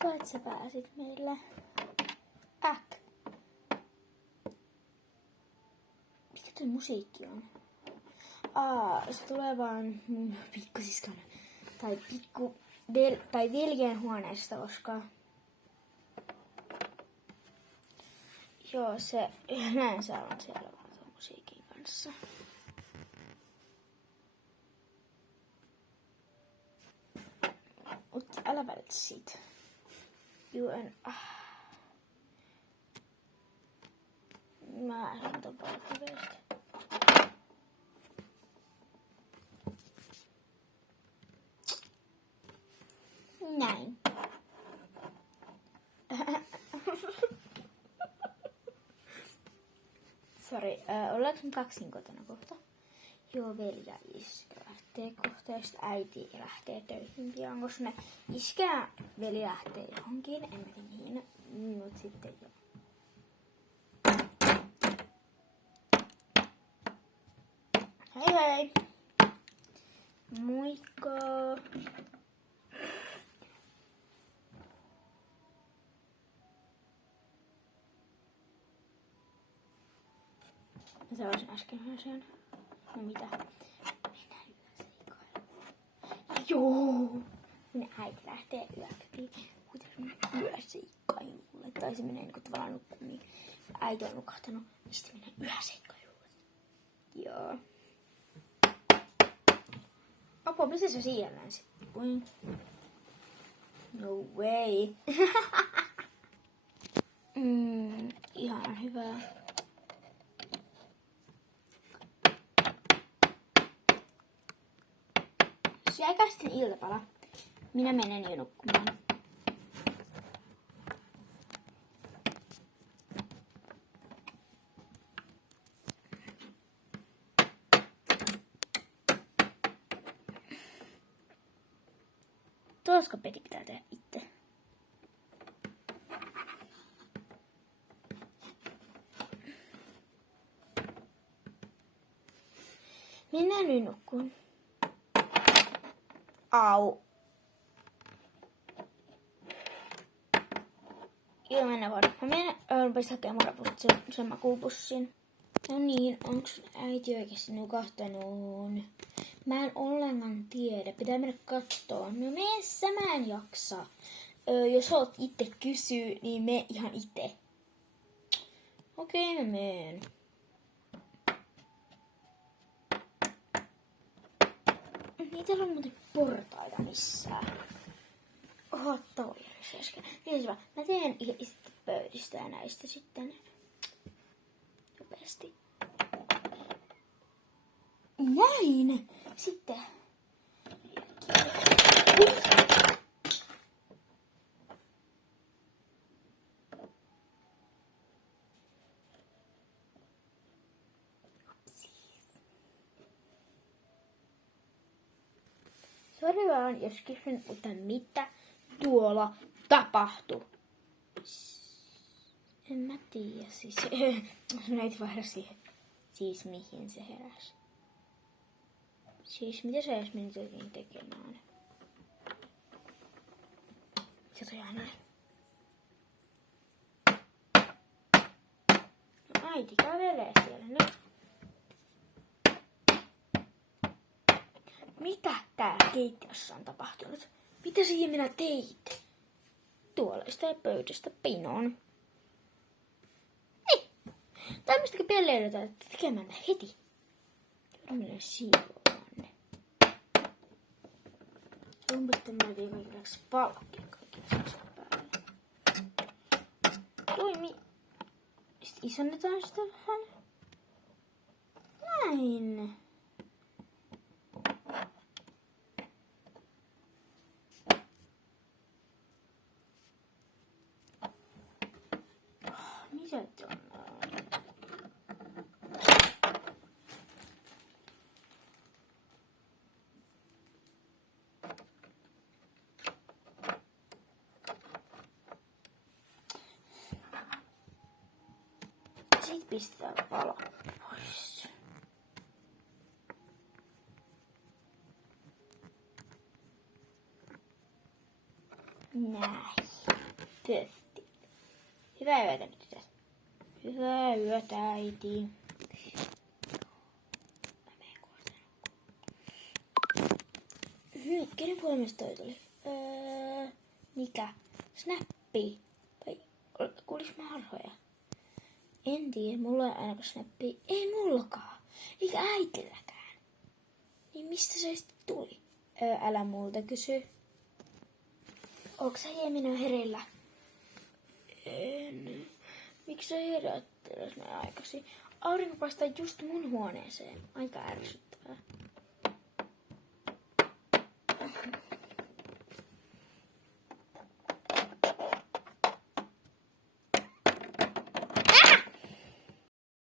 Kiva, että sä pääsit meille. Mikä toi musiikki on? Se tulee vaan mun pikkusiskon tai veljen huoneesta, koska joo, se yleensä on siellä vaan tuon musiikin kanssa. Mutta älä välitä siitä. Mä en ton paljon nopeasti. Näin. Sori, ollaanko me kaksin kotona kohta? Joo, veli ja iskä lähtee kohta ja sitten äiti lähtee töihin pian, koska ne iskä ja veli lähtee johonkin, en tiedä mihin, mut sitten joo. Hei hei! Moikka! Mitä olisin äsken asian? No mitä? Mennään yöseikkailuun. Joo! Minä äiti lähtee yökätiin. Kuitenkin mennään yöseikkailuun. Tai se menee niinku tavallaan nukkumiin. Äiti on nukahtanut. Mistä mennään yöseikkailuun? Joo. Apo, missä sä siellä sitten? No way. Ihan hyvä. Syökää sitten iltapala. Minä menen jo nukkumaan. Tuosko peti pitää tehdä itse? Mennään nyt nukkuun. Au. Joo, mennään vaan. Mä menen rupesin hakemaan sen makuupussin. No niin, onks äiti oikeesti nukahtanut? Mä en ollenkaan tiedä. Pitää mennä kattoo. No meessä mä en jaksa. Jos haluat itse kysyä, niin me ihan itse. Okei, mä menen. Ei täällä ole muuten portaita missään. Oho, toi oli äsken. Mä teen itse pöydistä ja näistä sitten nopeasti. Näin! Sitten. Sori vaan, jos kysyn, mutta mitä tuolla tapahtui? En mä tiedä, siis näitä vaihda siis mihin se heräsi. Siis mitä se edes meni tekemään? Se tosiaan näin. No äiti kävelee siellä nyt. Mitä täällä keittiössä on tapahtunut? Mitä siihen minä teit? Tuolesta ja pöydästä pinoon. Ei! Tämmöistäkin pelleilytään tekemään heti. Joudun siivoamaan ne. Onpa mä teen kaikilleksi palkkia kaikille päälle. Toimi. Sitten isonnetaan sitä vähän. Näin. Mitä on? Sitten pistetään valo pois. Näin. Tietysti. Hyvää yötä nyt tytöt. Hyvää yötä, äiti. Kenen puhelimesta toi tuli? Mikä? Snappi? Tai kuulis mä harhoja? En tiedä, mulla ei ainakaan snappi. Ei mullakaan. Eikä äitilläkään. Niin mistä se sitten tuli? Älä multa kysy. Onko sä Hieminen hereillä? En. Miksi sä herättelet näin aikaisin? Aurinko paistaa just mun huoneeseen. Aika ärsyttävää.